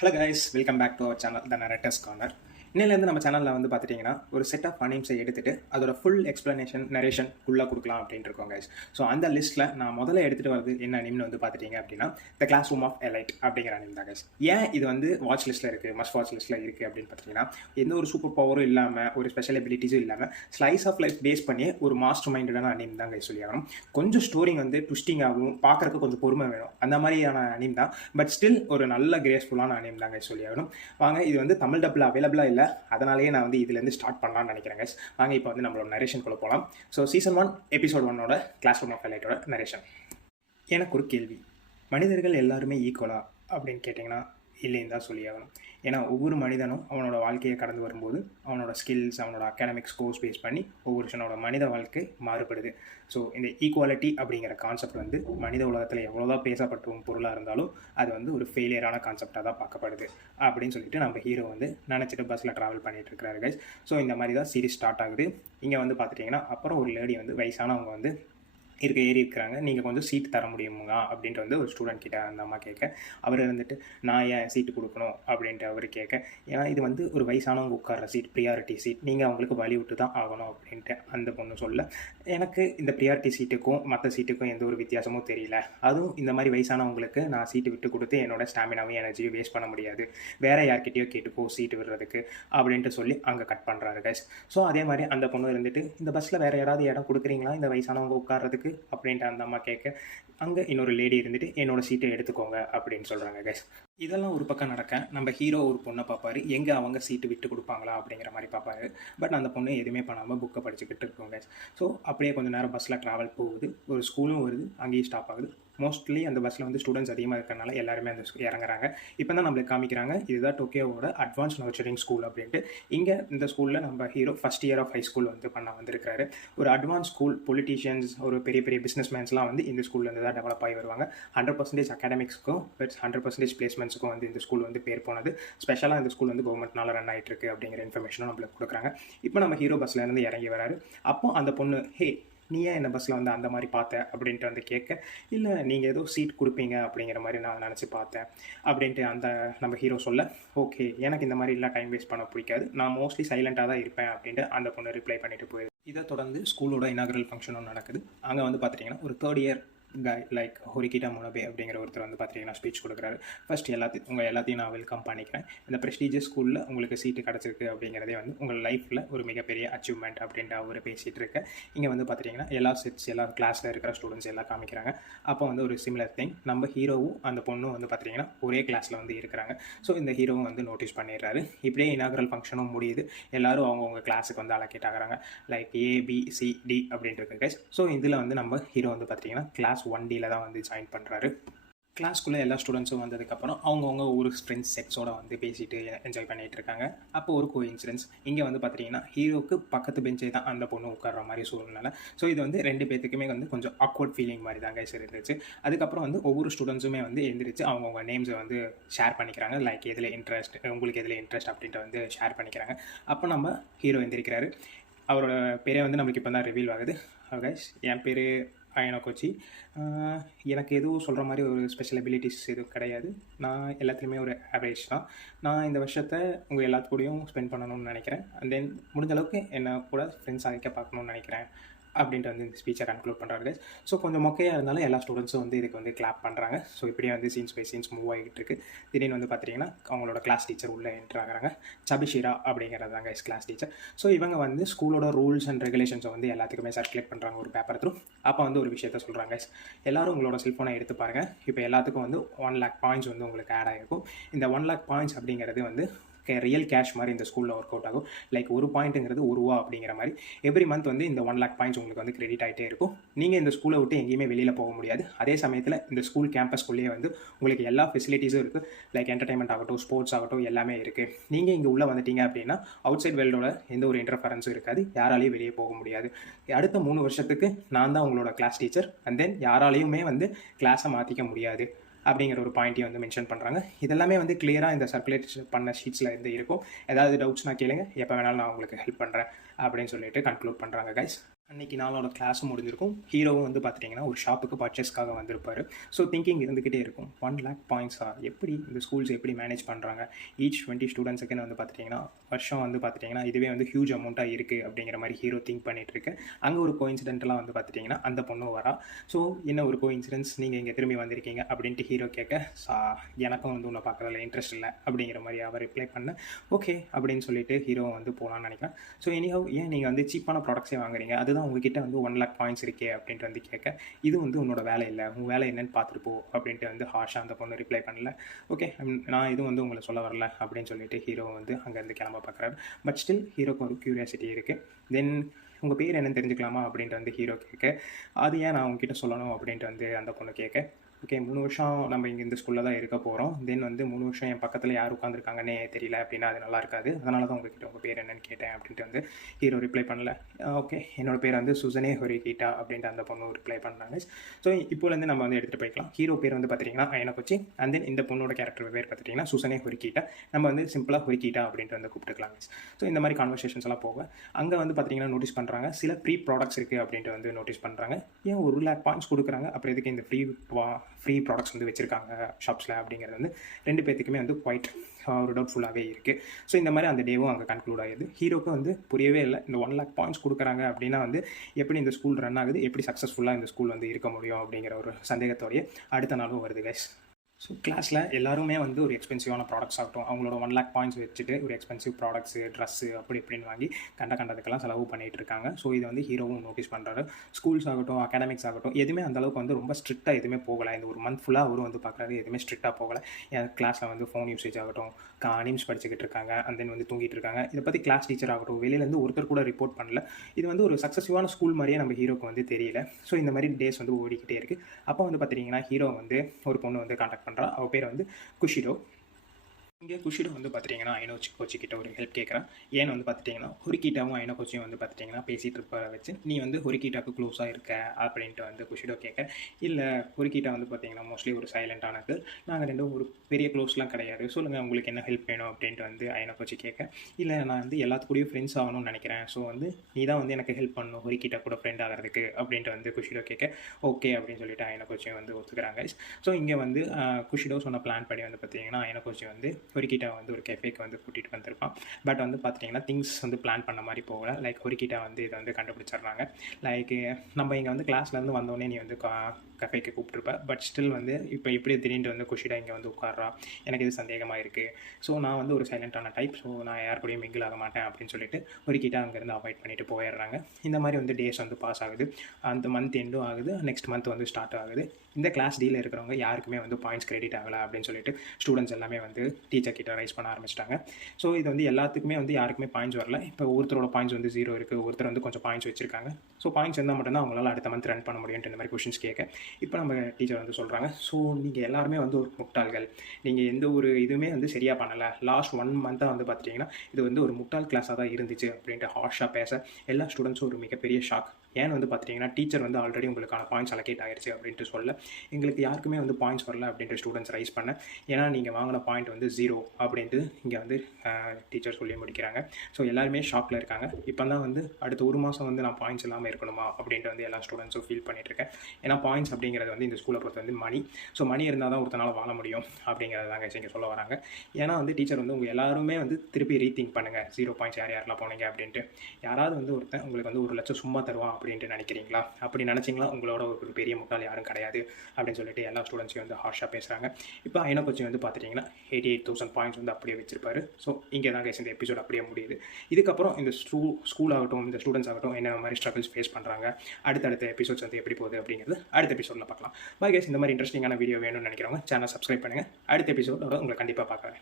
Hello guys, welcome back to our channel the narrators corner. இன்னிலேருந்து நம்ம சேனலில் வந்து பார்த்துட்டிங்கன்னா ஒரு செட் ஆஃப் அனிம்ஸை எடுத்துகிட்டு அதோட ஃபுல் எக்ஸ்ப்ளனேஷன் நரேஷன் ஃபுல்லாக கொடுக்கலாம் அப்படின்ட்டு இருக்கோம் கைஸ். ஸோ அந்த லிஸ்ட்டில் நான் முதல்ல எடுத்துகிட்டு வரது என்ன அனிம்னு வந்து பார்த்துட்டிங்க அப்படின்னா த கிளாஸ் ரூம் ஆஃப் எலைட் அப்படிங்கிற அனிம் தான் கைஸ். ஏன் இது வந்து வாட்ச் லிஸ்ட்டில் இருக்குது, மஸ்ட் வாட்ச் லிஸ்ட்டில் இருக்குது அப்படின்னு பார்த்தீங்கன்னா, எந்த ஒரு சூப்பர் பவரும் இல்லாமல் ஒரு ஸ்பெஷல் எபிலிட்டிஸும் இல்லாமல் ஸ்லைஸ் ஆஃப் லைஃப் பேஸ் பண்ணி ஒரு மாஸ்டர் மைண்டடான அனிம் தான் கைஸ் சொல்லி ஆகணும். கொஞ்சம் ஸ்டோரிங் வந்து ட்விஸ்டிங் ஆகும், பார்க்குறதுக்கு கொஞ்சம் பொறுமை வேணும், அந்த மாதிரியான அனிம் தான். பட் ஸ்டில் ஒரு நல்ல கிரேஸ்ஃபுல்லான அனிம் தான் கைஸ் சொல்லி ஆகணும். வாங்க, இது வந்து தமிழ் டப்பில் அவைலபிளாக இல்லை, அதனாலேயே நான் வந்து இதுலேருந்து ஸ்டார்ட் பண்ணலாம்னு நினைக்கிறேன் கைஸ். வாங்க இப்போ வந்து நம்மளோட நரேஷனுக்குள்ள போகலாம். So season 1 episode 1 classroom of எலைட்டோட நரேஷன். எனக்கு ஒரு கேள்வி, மனிதர்கள் எல்லாருமே ஈக்குவலா அப்படின்னு கேட்டிங்கன்னா இல்லைன்னு தான் சொல்லி ஆகணும். ஏன்னா ஒவ்வொரு மனிதனும் அவனோட வாழ்க்கையை கடந்து வரும்போது அவனோட ஸ்கில்ஸ், அவனோட அகாடமிக் ஸ்கோர்ஸ் பேஸ் பண்ணி ஒவ்வொருத்தனோட மனித வாழ்க்கை மாறுபடுது. ஸோ இந்த ஈக்குவாலிட்டி அப்படிங்கிற கான்செப்ட் வந்து மனித உலகத்தில் எவ்வளோதான் பேசப்பட்டும் பொருளாக இருந்தாலும் அது வந்து ஒரு ஃபெயிலியரான கான்செப்டாக தான் பார்க்கப்படுது அப்படின்னு சொல்லிட்டு நம்ம ஹீரோ வந்து நினச்சிட்டு பஸ்ஸில் ட்ராவல் பண்ணிட்டு இருக்கிறாரு கைஸ். ஸோ இந்த மாதிரி தான் சீரிஸ் ஸ்டார்ட் ஆகுது. இங்கே வந்து பார்த்துட்டிங்கன்னா அப்புறம் ஒரு லேடி வந்து வயசானவங்க வந்து ஏறி இருக்கிறாங்க. நீங்கள் கொஞ்சம் சீட் தர முடியுமா அப்படின்ட்டு வந்து ஒரு ஸ்டூடெண்ட் கிட்ட அந்த அம்மா கேட்க, அவர் இருந்துட்டு நான் ஏன் சீட்டு கொடுக்கணும் அப்படின்ட்டு அவர் கேட்க, ஏன்னா இது வந்து ஒரு வயசானவங்க உட்கார்ற சீட், ப்ரியாரிட்டி சீட், நீங்கள் அவங்களுக்கு வழி விட்டு தான் ஆகணும் அப்படின்ட்டு அந்த பொண்ணு சொல்ல, எனக்கு இந்த ப்ரியாரிட்டி சீட்டுக்கும் மற்ற சீட்டுக்கும் எந்த ஒரு வித்தியாசமும் தெரியல. அதுவும் இந்த மாதிரி வயசானவங்களுக்கு நான் சீட்டு விட்டு கொடுத்து என்னோட ஸ்டாமினாவையும் எனர்ஜியும் வேஸ்ட் பண்ண முடியாது, வேற யார்கிட்டயோ கேட்டுக்கோ சீட்டு விடுறதுக்கு அப்படின்ட்டு சொல்லி அங்கே கட் பண்ணுறாரு கைஸ். ஸோ அதே மாதிரி அந்த பொண்ணு இருந்துட்டு, இந்த பஸ்ஸில் வேறு யாராவது இடம் கொடுக்குறீங்களா இந்த வயசானவங்க உட்கார்றதுக்கு அப்படின்ட்டு அந்த அம்மா கேட்க, அங்கே இன்னொரு லேடி இருந்துட்டு என்னோட சீட்டை எடுத்துக்கோங்க அப்படின்னு சொல்கிறாங்க கைஸ். இதெல்லாம் ஒரு பக்கம் நடக்க நம்ம ஹீரோ ஒரு பொண்ணை பார்ப்பாரு, எங்கே அவங்க சீட்டு விட்டு கொடுப்பாங்களா அப்படிங்கிற மாதிரி பார்ப்பாரு. பட் அந்த பொண்ணு எதுவுமே பண்ணாமல் புக்கை படிச்சுக்கிட்டு இருக்கோம் கைஸ். ஸோ அப்படியே கொஞ்சம் நேரம் பஸ்ஸில் ட்ராவல் போகுது, ஒரு ஸ்கூலும் வருது, அங்கேயும் ஸ்டாப் ஆகுது. மோஸ்ட்லி அந்த பஸ்ஸில் வந்து ஸ்டூடெண்ட்ஸ் அதிகமாக இருக்கிறனால எல்லாருமே அந்த இறங்குறாங்க. இப்போ தான் நம்மளுக்கு காமிக்கிறாங்க இதுதான் டோக்கியோவோட அட்வான்ஸ் நர்ச்சரிங் ஸ்கூல் அப்படின்ட்டு. இங்கே இந்த ஸ்கூலில் நம்ம hero first year of high school வந்து பண்ண வந்திருக்காரு. ஒரு அட்வான்ஸ் ஸ்கூல், பொலிட்டீஷியன்ஸ், ஒரு பெரிய பெரிய பிஸ்னஸ் மேன்ஸ்லாம் வந்து இந்த ஸ்கூல்லேருந்து தான் டெவலப் ஆகி வருவாங்க. 100% அகாடமிக்ஸ்க்கும் 100% பிளேஸ்மெண்ட்ஸுக்கும் வந்து இந்த ஸ்கூல் வந்து பேர் போனது. ஸ்பெஷலாக இந்த ஸ்கூல் வந்து கவர்மெண்ட்னால ரன் ஆகிட்டு இருக்கு அப்படிங்கிற இன்ஃபர்மேஷனும் நம்மளுக்கு கொடுக்குறாங்க. இப்போ நம்ம ஹீரோ பஸ்ஸில் இருந்து இறங்கி வராரு. அப்போ அந்த பொண்ணு, ஹே நீ ஏன் என்ன பஸ்ஸில் வந்து அந்த மாதிரி பார்த்த அப்படின்ட்டு வந்து கேட்க, இல்லை நீங்கள் ஏதோ சீட் கொடுப்பீங்க அப்படிங்கிற மாதிரி நான் நினச்சி பார்த்தேன் அப்படின்ட்டு அந்த நம்ம ஹீரோ சொல்ல, ஓகே எனக்கு இந்த மாதிரி எல்லாம் டைம் வேஸ்ட் பண்ண பிடிக்காது, நான் மோஸ்ட்லி சைலண்ட்டாக தான் இருப்பேன் அப்படின்ட்டு அந்த பொண்ணு ரிப்ளை பண்ணிட்டு போயிடுது. இதை தொடர்ந்து ஸ்கூலோட இனாகரல் ஃபங்க்ஷனும் நடக்குது. அங்கே வந்து பார்த்துட்டிங்கன்னா ஒரு தேர்ட் இயர் guy லைக் ஹொரிகிட்டா முனபே அப்படிங்கிற ஒருத்தர் வந்து பார்த்தீங்கன்னா ஸ்பீச் கொடுக்குறாரு. ஃபர்ஸ்ட் உங்கள் எல்லாத்தையும் நான் வெல்கம் பண்ணிக்கிறேன். இந்த ப்ரெஸ்டீஜியஸ் ஸ்கூலில் உங்களுக்கு சீட்டு கிடச்சிருக்கு அப்படிங்கிறதே வந்து உங்கள் லைஃப்பில் ஒரு மிகப்பெரிய அச்சீவ்மெண்ட் அப்படின்ட்டு அவர் பேசிகிட்டு இருக்க. இங்கே வந்து பார்த்துட்டிங்கன்னா எல்லா செட்ஸ், எல்லா கிளாஸில் இருக்கிற ஸ்டூடெண்ட்ஸ் எல்லாம் காமிக்கிறாங்க. அப்போ வந்து ஒரு சிமிலர் திங், நம்ம ஹீரோவும் அந்த பொண்ணும் வந்து பார்த்திங்கன்னா ஒரே கிளாஸில் வந்து இருக்கிறாங்க. ஸோ இந்த ஹீரோவும் வந்து நோட்டீஸ் பண்ணிடுறாரு. இப்படியே இனாகரல் ஃபங்க்ஷனும் முடியுது. எல்லோரும் அவங்கவுங்க கிளாஸுக்கு வந்து அலோகேட் ஆகிறாங்க. லைக் ABCD அப்படின்ட்டு இருக்கு கைஸ். ஸோ இதில் வந்து நம்ம ஹீரோ வந்து பார்த்திங்கன்னா கிளாஸ் 1Dயில் தான் வந்து ஜாயின் பண்ணுறாரு. கிளாஸ்க்குள்ளே எல்லா ஸ்டூடெண்ட்ஸும் வந்ததுக்கப்புறம் அவங்கவுங்க ஒரு ஃப்ரெண்ட்ஸ் செட்ஸோடு வந்து பேசிட்டு என்ஜாய் பண்ணிகிட்டு இருக்காங்க. அப்போ ஒரு கோஇன்சிடென்ஸ், இங்கே வந்து பார்த்திங்கன்னா ஹீரோக்கு பக்கத்து பெஞ்சே தான் அந்த பொண்ணு உட்கார்ற மாதிரி சூழ்நிலை. ஸோ இது வந்து ரெண்டு பேத்துக்குமே வந்து கொஞ்சம் ஆக்வர்ட் ஃபீலிங் மாதிரி தான் கைஸ் இருந்துச்சு. அதுக்கப்புறம் வந்து ஒவ்வொரு ஸ்டூடெண்ட்ஸுமே வந்து எழுந்திரிச்சு அவங்கவுங்க நேம்ஸை வந்து ஷேர் பண்ணிக்கிறாங்க. லைக் எதில் இன்ட்ரெஸ்ட், உங்களுக்கு எதில் இன்ட்ரெஸ்ட் அப்படின்ட்டு வந்து ஷேர் பண்ணிக்கிறாங்க. அப்போ நம்ம ஹீரோ எழுந்திரிக்கிறாரு. அவரோட பேரே வந்து நம்மளுக்கு இப்போ தான் ரிவீல் ஆகுது. கைஸ், என் பேர் அயனா கோச்சி. எனக்கு எதுவும் சொல்கிற மாதிரி ஒரு ஸ்பெஷல் எபிலிட்டிஸ் எதுவும் கிடையாது. நான் எல்லாத்துலேயுமே ஒரு ஆவரேஜ் தான். நான் இந்த வருஷத்தை உங்கள் எல்லாத்துக்கூடையும் ஸ்பெண்ட் பண்ணணும்னு நினைக்கிறேன். அண்ட் தென் முடிஞ்ச அளவுக்கு என்னை கூட ஃப்ரெண்ட்ஸ் ஆகிக்க பார்க்கணுன்னு நினைக்கிறேன் அப்படின்ட்டு வந்து இந்த ஸ்பீச்சை கன்க்ளூட் பண்ணுறாரு. ஸோ கொஞ்சம் மொக்கையாக இருந்தாலும் எல்லா ஸ்டூடெண்ட்ஸும் வந்து இதுக்கு வந்து கிளாப் பண்ணுறாங்க. ஸோ இப்படியே வந்து சீன்ஸ் பை சீன்ஸ் மூவ் ஆகிட்டு இருக்குது. திடீர்னு வந்து பார்த்திங்கன்னா அவங்களோட கிளாஸ் டீச்சர் உள்ளே என்ட்ரு ஆகிறாங்க. சபிஷிரா அப்படிங்கிறதாங்க கிளாஸ் டீச்சர். ஸோ இவங்க வந்து ஸ்கூலோட ரூல்ஸ் அண்ட் ரெகுலேஷன்ஸை வந்து எல்லாத்துக்குமே சர்க்குலேட் பண்ணுறாங்க ஒரு பேப்பர் த்ரூ. அப்போ வந்து ஒரு விஷயத்த சொல்கிறாங்க, எல்லோரும் உங்களோட செல்ஃபோனை எடுத்து பாருங்கள். இப்போ எல்லாத்துக்கும் வந்து 1 lakh பாயிண்ட்ஸ் வந்து உங்களுக்கு ஆட் ஆகிருக்கும். இந்த 1 lakh பாயிண்ட்ஸ் அப்படிங்கிறது வந்து ரியல் கேஷ் மாதிரி இந்த ஸ்கூலில் ஒர்க் அவுட் ஆகும். லைக் ஒரு பாயிண்ட்டுங்கிறது ₹1 அப்படிங்கிற மாதிரி எவ்ரி மந்த் வந்து இந்த 1 lakh பாயிண்ட்ஸ் உங்களுக்கு வந்து கிரெடிட் ஆகிட்டே இருக்கும். நீங்கள் இந்த ஸ்கூலை விட்டு எங்கேயுமே வெளியில் போக முடியாது. அதே சமயத்தில் இந்த ஸ்கூல் கேம்பஸ்குள்ளேயே வந்து உங்களுக்கு எல்லா ஃபெசிலிட்டிஸும் இருக்குது. லைக் என்டர்டைன்மெண்ட் ஆகட்டும், ஸ்போர்ட்ஸ் ஆகட்டும், எல்லாமே இருக்குது. நீங்கள் இங்கே உள்ளே வந்துட்டீங்க அப்படின்னா அவுட் சைட் வேர்ல்டோட எந்த ஒரு இன்டர்ஃபரன்ஸும் இருக்காது. யாராலையும் வெளியே போக முடியாது. அடுத்த 3 வருஷத்துக்கு நான் தான் உங்களோட கிளாஸ் டீச்சர். அண்ட் தென் யாராலையுமே வந்து கிளாஸை மாற்றிக்க முடியாது அப்படிங்கிற ஒரு பாயிண்ட்டையும் வந்து மென்ஷன் பண்ணுறாங்க. இதெல்லாமே வந்து கிளியராக இந்த சர்க்குலேட் பண்ண ஷீட்ஸில் இருந்து இருக்கும். ஏதாவது டவுட்ஸ்னால் கேளுங்க, எப்போ வேணாலும் நான் உங்களுக்கு ஹெல்ப் பண்ணுறேன் அப்படின்னு சொல்லிட்டு கன்க்ளூட் பண்ணுறாங்க கைஸ். அன்றைக்கி நாளோட கிளாஸும் முடிஞ்சிருக்கும். ஹீரோவும் வந்து பார்த்துட்டிங்கன்னா ஒரு ஷாப்புக்கு பர்ச்சேஸ்க்காக வந்திருப்பார். ஸோ திங்கிங் இருந்துக்கிட்டே இருக்கும், 1,00,000 பாயிண்ட்ஸா, எப்படி இந்த ஸ்கூல்ஸ் எப்படி மேனேஜ் பண்ணுறாங்க, ஈச் 20 ஸ்டூடெண்ட்ஸுக்குன்னு வந்து பார்த்துட்டிங்கன்னா வருஷம் வந்து பார்த்துட்டிங்கன்னா இதுவே வந்து ஹியூஜ் அமௌண்ட்டாக இருக்குது அப்படிங்கிற மாதிரி ஹீரோ திங்க் பண்ணிகிட்ருக்கு. அங்கே ஒரு கோஇன்சிடென்ட்டெலாம் வந்து பார்த்துட்டிங்கன்னா அந்த பொண்ணு வரா. ஸோ என்ன ஒரு கோஇன்சிடென்ஸ், நீங்கள் இங்கே திரும்பி வந்திருக்கீங்க அப்படின்ட்டு ஹீரோ கேட்க, எனக்கும் வந்து உன்னை பார்க்குறதுல இன்ட்ரெஸ்ட் இல்லை அப்படிங்கிற மாதிரி அவர் ரிப்ளை பண்ண, ஓகே அப்படின்னு சொல்லிட்டு ஹீரோ வந்து போகலான்னு நினைக்கிறேன். ஸோ எனிஹவ், ஏன் நீங்கள் வந்து சீப்பான ப்ராடக்ட்ஸே வாங்குறீங்க, அதுதான் உங்ககிட்ட வந்து 1,00,000 பாயிண்ட்ஸ் இருக்கே அப்படின்ட்டு வந்து கேட்க, இது வந்து உன்னோட வேலை இல்லை, உன் வேலை என்னன்னு பார்த்துட்டு போ அப்படின்ட்டு வந்து ஹாஷாக அந்த பொண்ணு ரிப்ளை பண்ணல. ஓகே, நான் இது வந்து உங்களை சொல்ல வரல அப்படின்னு சொல்லிட்டு ஹீரோ வந்து அங்கேருந்து கிளம்ப பார்க்குறாரு. பட் ஸ்டில் ஹீரோக்கு ஒரு க்யூரியாசிட்டி இருக்குது. தென் உங்கள் பேர் என்னன்னு தெரிஞ்சுக்கலாமா அப்படின்ட்டு வந்து ஹீரோ கேட்க, அது ஏன் நான் உங்ககிட்ட சொல்லணும் அப்படின்ட்டு வந்து அந்த பொண்ணு கேட்க, ஓகே 3 வருஷம் நம்ம இங்கே இந்த ஸ்கூலில் தான் இருக்க போகிறோம். தென் வந்து 3 வருஷம் என் பக்கத்தில் யார் உட்காந்துருக்காங்கன்னே தெரியல அப்படின்னா அது நல்லா இருக்காது, அதனால தான் உங்ககிட்ட உங்கள் பேர் என்னன்னு கேட்டேன் அப்படின்ட்டு வந்து ஹீரோ ரிப்ளை பண்ணல. ஓகே, என்னோட பேர் வந்து சுசனே ஹொரிகீட்டா அப்படின்ட்டு அந்த பொண்ணு ரிப்ளை பண்ணாங்க. ஸோ இப்போலேருந்து நம்ம வந்து எடுத்துகிட்டு போய்க்கலாம். ஹீரோ பேர் வந்து பார்த்திங்கன்னா அயனகொச்சி, அண்ட் தென் இந்த பொண்ணோட கேரக்டர் பேர் பார்த்துட்டிங்கன்னா சுசனே ஹொரிகீட்டா. நம்ம வந்து சிம்பிளாக ஹொரிகீட்டா அப்படின்ட்டு வந்து கூப்பிட்டுக்கலாம். ஸோ இந்த மாதிரி கான்வர்சேஷன்ஸ் எல்லாம் போக அங்கே வந்து பார்த்திங்கன்னா நோட்டீஸ் பண்ணுறாங்க, சில ஃப்ரீ ப்ராடக்ட்ஸ் இருக்குது அப்படின்ட்டு வந்து நோட்டீஸ் பண்ணுறாங்க. ஏன் 1,00,000 பாயிண்ட்ஸ் கொடுக்குறாங்க, அப்புறம் எதுக்கு இந்த ஃப்ரீ ப்ராடக்ட்ஸ் வந்து வச்சுருக்காங்க ஷாப்ஸில் அப்படிங்கிறது வந்து 2 பேர்த்துக்குமே வந்து குவைட் ஒரு டவுட்ஃபுல்லாகவே இருக்குது. ஸோ இந்த மாதிரி அந்த டேவும் அங்கே கன்க்ளூட் ஆகிடுது. ஹீரோக்கும் வந்து புரியவே இல்லை, இந்த 1,00,000 பாயிண்ட்ஸ் கொடுக்குறாங்க அப்படின்னா வந்து எப்படி இந்த ஸ்கூல் ரன் ஆகுது, எப்படி சக்ஸஸ்ஃபுல்லாக இந்த ஸ்கூல் வந்து இருக்க முடியும் அப்படிங்கிற ஒரு சந்தேகத்தோடைய அடுத்த நாளும் வருது கைஸ். ஸோ கிளாஸில் எல்லாருமே வந்து ஒரு எக்ஸ்பென்சிவான ப்ராடக்ட்ஸ் ஆகட்டும், அவங்களோட 1,00,000 பாயிண்ட்ஸ் வச்சுட்டு ஒரு எக்ஸ்பென்சிவ் ப்ராடக்ட்ஸு, ட்ரெஸ்ஸு அப்படி இப்படின்னு வாங்கி கண்டதுக்கெல்லாம் செலவு பண்ணிகிட்டு இருக்காங்க. ஸோ இதை வந்து ஹீரோவும் நோட்டீஸ் பண்ணுறாரு. ஸ்கூல்ஸ் ஆகட்டும், அகாடமிக்ஸ் ஆகட்டும், எதுவுமே அந்தளவுக்கு வந்து ரொம்ப ஸ்ட்ரிக்டாக எதுவுமே போகலை. இந்த ஒரு மந்த் ஃபுல்லாக அவரும் வந்து பார்க்குறாரு, எதுவுமே ஸ்ட்ரிக்டாக போகலை. என் கிளாஸில் வந்து ஃபோன் யூசேஜ் ஆகட்டும், அனிம்ஸ் படிச்சுக்கிட்டு இருக்காங்க, அண்ட் தென் வந்து தூங்கிட்டு இருக்காங்க. இதை பற்றி கிளாஸ் டீச்சர் ஆகட்டும் வெளியிலேருந்து ஒருத்தர் கூட ரிப்போர்ட் பண்ணல. இது வந்து ஒரு சக்ஸஸ்ஃபுல்லான ஸ்கூல் மாதிரியே நம்ம ஹீரோக்கு வந்து தெரியல. ஸோ இந்த மாதிரி டேஸ் வந்து ஓடிக்கிட்டே இருக்குது. அப்போ வந்து பார்த்தீங்கன்னா ஹீரோ வந்து ஒரு பொண்ணு வந்து கான்டாக்ட் பண்ணுறா. அவள் பேர் வந்து குஷிடோ. இங்கே குஷிடோ வந்து பார்த்துட்டிங்கன்னா ஐனோகோச்சி கிட்ட ஒரு ஹெல்ப் கேட்குறேன். ஏன்னு வந்து பார்த்துட்டிங்கன்னா ஹொரிகீட்டாவும் ஐனோகோச்சியும் வந்து பார்த்துட்டிங்கன்னா பேசிகிட்டு இருப்ப வச்சு, நீ வந்து ஹொரிகீட்டாவுக்கு க்ளோஸாக இருக்க அப்படின்ட்டு வந்து குஷிடோ கேட்க, இல்லை ஹொரிகீட்டா வந்து பார்த்திங்கன்னா மோஸ்ட்லி ஒரு சைலண்டானது, நாங்கள் ரெண்டும் ஒரு பெரிய க்ளோஸ்லாம் கிடையாது, சொல்லுங்கள் உங்களுக்கு என்ன ஹெல்ப் வேணும் அப்படின்ட்டு வந்து ஐனோகோச்சி கேட்க, இல்லை நான் வந்து எல்லாத்துக்கூடயும் ஃப்ரெண்ட்ஸ் ஆகணும்னு நினைக்கிறேன், ஸோ வந்து நீ தான் வந்து எனக்கு ஹெல்ப் பண்ணணும் ஹொரிகீட்டா கூட ஃப்ரெண்ட் ஆகிறதுக்கு அப்படின்ட்டு வந்து குஷிடோ கேட்க, ஓகே அப்படின்னு சொல்லிட்டு ஐனோகோச்சியும் வந்து ஒத்துக்கிறாங்க. ஸோ இங்கே வந்து குஷிடோ சொன்ன பிளான் படி வந்து பார்த்திங்கன்னா ஐனோகோச்சி வந்து ஹொரிகீட்டா வந்து ஒரு கேஃபேக்கு வந்து கூட்டிகிட்டு வந்திருப்பான். பட் வந்து பார்த்துட்டிங்கன்னா திங்ஸ் வந்து பிளான் பண்ண மாதிரி போகல. லைக் ஹொரிகீட்டா வந்து இதை வந்து கண்டுபிடிச்சிடுறாங்க. லைக் நம்ம இங்கே வந்து கிளாஸ்லேருந்து வந்தோடனே நீ வந்து கஃபேக்கு கூப்பிட்ருப்ப, பட் ஸ்டில் வந்து இப்போ எப்படி திடீர்னு வந்து குஷிடா இங்கே வந்து உட்கார்றா, எனக்கு இது சந்தேகமாக இருக்குது. ஸோ நான் வந்து ஒரு சைலண்டான டைப், ஸோ நான் யார் கூடயும் மிங்கிள் ஆக மாட்டேன் அப்படின்னு சொல்லிட்டு ஹொரிகீட்டா அங்கேருந்து அவாய்ட் பண்ணிட்டு போயிடுறாங்க. இந்த மாதிரி வந்து டேஸ் வந்து பாஸ் ஆகுது. அந்த மந்த் எண்டும் ஆகுது, நெக்ஸ்ட் மந்த் வந்து ஸ்டார்ட் ஆகுது. இந்த கிளாஸ் டீல் இருக்கிறவங்க யாருக்குமே வந்து பாயிண்ட்ஸ் கிரெடிட் ஆகலை அப்படின்னு சொல்லிட்டு ஸ்டூடெண்ட்ஸ் எல்லாமே வந்து டீச்சர் கிட்ட ரைஸ் பண்ண ஆரம்பிச்சிட்டாங்க. ஸோ இது வந்து எல்லாத்துக்குமே வந்து யாருக்குமே பாயிண்ட்ஸ் வரல. இப்போ ஒருத்தரோட பாயிண்ட்ஸ் வந்து 0 இருக்குது, ஒருத்தர் வந்து கொஞ்சம் பாயிண்ட்ஸ் வச்சிருக்காங்க. ஸோ பாயிண்ட்ஸ் இருந்தால் மட்டும்தான் அவங்களால அடுத்த மந்த் ரன் பண்ண முடியும்ன்ற இந்த மாதிரி கொஷின்ஸ் கேட்க, இப்போ நம்ம டீச்சர் வந்து சொல்கிறாங்க, ஸோ நீங்கள் எல்லாருமே வந்து ஒரு முட்டாள்கள், நீங்கள் எந்த ஒரு இதுவுமே வந்து சரியாக பண்ணலை, லாஸ்ட் 1 மந்த்தாக வந்து பார்த்துட்டிங்கன்னா இது வந்து ஒரு முட்டாள் கிளாஸாக தான் இருந்துச்சு அப்படின்ட்டு ஹார்ஷாக பேச எல்லா ஸ்டூடெண்ட்ஸும் ஒரு மிகப்பெரிய ஷாக். ஏன்னு வந்து பார்த்துட்டிங்கன்னா டீச்சர் வந்து ஆல்ரெடி உங்களுக்கான பாயிண்ட்ஸ் அலோகேட் ஆகிடுச்சு அப்படின்ட்டு சொல்ல, எங்களுக்கு யாருக்குமே வந்து பாயிண்ட்ஸ் வரல அப்படின்ட்டு ஸ்டூடெண்ட்ஸ் ரைஸ் பண்ண, ஏன்னா நீங்கள் வாங்கின பாயிண்ட் வந்து 0 அப்படின்ட்டு இங்கே வந்து டீச்சர் சொல்லி முடிக்கிறாங்க. ஸோ எல்லாருமே ஷாக்கில் இருக்காங்க. இப்போ தான் வந்து அடுத்த 1 மாதம் வந்து நான் பாயிண்ட்ஸ் இல்லாமல் இருக்கணுமா அப்படின்ட்டு வந்து எல்லா ஸ்டூடெண்ட்ஸும் ஃபீல் பண்ணிட்டுருக்கேன். ஏன்னா பாயிண்ட்ஸ் அப்படிங்கிறது வந்து இந்த ஸ்கூலை பொறுத்த வந்து மணி. ஸோ மணி இருந்தால் தான் ஒருத்தனால வாழ முடியும் அப்படிங்கிறது தாங்க இங்கே சொல்ல வராங்க. ஏன்னா வந்து டீச்சர் வந்து உங்கள் எல்லாருமே வந்து திருப்பி ரீதிங்க் பண்ணுங்கள், 0 பாயிண்ட்ஸ் யாரெல்லாம் போனீங்க அப்படின்ட்டு. யாராவது வந்து ஒருத்தன் உங்களுக்கு வந்து 1 லட்சம் சும்மா தருவான் அப்படின்ட்டு நினைக்கிறீங்களா? அப்படி நினச்சிங்களா உங்களோட ஒரு பெரிய முட்டாள் யாரும் கிடையாது அப்படின்னு சொல்லிட்டு எல்லா ஸ்டூடெண்ட்ஸையும் வந்து ஹார்ஷாக பேசுகிறாங்க. இப்போ ஐனோகோச்சி வந்து பார்த்துட்டிங்கன்னா 88,000 பாயிண்ட்ஸ் வந்து அப்படியே வச்சிருப்பாரு. ஸோ இங்கே தான் இந்த எபிசோட் அப்படியே முடியுது. இதுக்கப்புறம் இந்த ஸ்கூல் ஆகட்டும், இந்த ஸ்டூடெண்ட்ஸ் ஆகட்டும் என்ன மாதிரி ஸ்ட்ரகிள்ஸ் ஃபேஸ் பண்ணுறாங்க, அடுத்தடுத்த எபிசோட்ஸ் வந்து எப்படி போகுது அப்படிங்கிறது அடுத்த எபிசோடில் பார்க்கலாம். பை கைஸ், இந்த மாதிரி இன்ட்ரெஸ்டிங்கான வீடியோ வேணும்னு நினைக்கிறவங்க சேனல் சப்ஸ்கிரைப் பண்ணுங்கள். அடுத்த எபிசோடோட உங்களை கண்டிப்பாக பார்க்குறேன்.